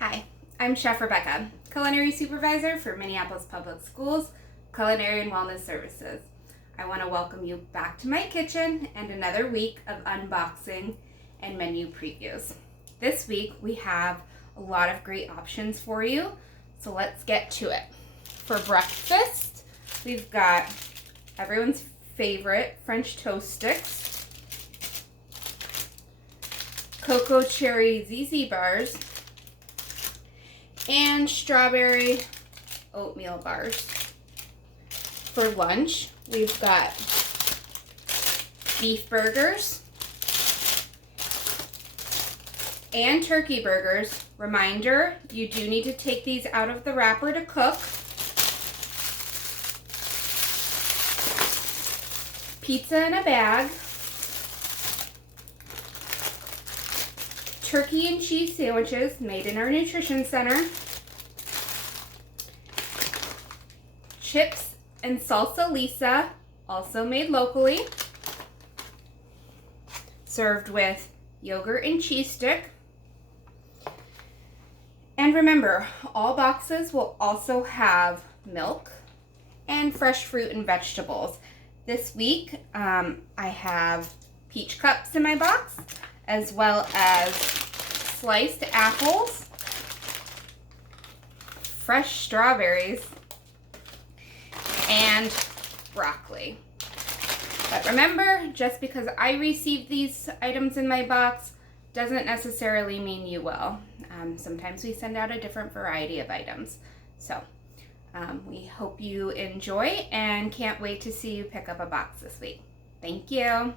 Hi, I'm Chef Rebecca, Culinary Supervisor for Minneapolis Public Schools, Culinary and Wellness Services. I want to welcome you back to my kitchen and another week of unboxing and menu previews. This week we have a lot of great options for you, so let's get to it. For breakfast, we've got everyone's favorite French toast sticks, cocoa cherry ZZ bars, and strawberry oatmeal bars. For lunch, we've got beef burgers and turkey burgers. Reminder, you do need to take these out of the wrapper to cook. Pizza in a bag. Turkey and cheese sandwiches made in our nutrition center. Chips and salsa Lisa, also made locally. Served with yogurt and cheese stick. And remember, all boxes will also have milk and fresh fruit and vegetables. This week, I have peach cups in my box, as well as sliced apples, fresh strawberries, and broccoli. But remember, just because I received these items in my box doesn't necessarily mean you will. Sometimes we send out a different variety of items. So we hope you enjoy and can't wait to see you pick up a box this week. Thank you.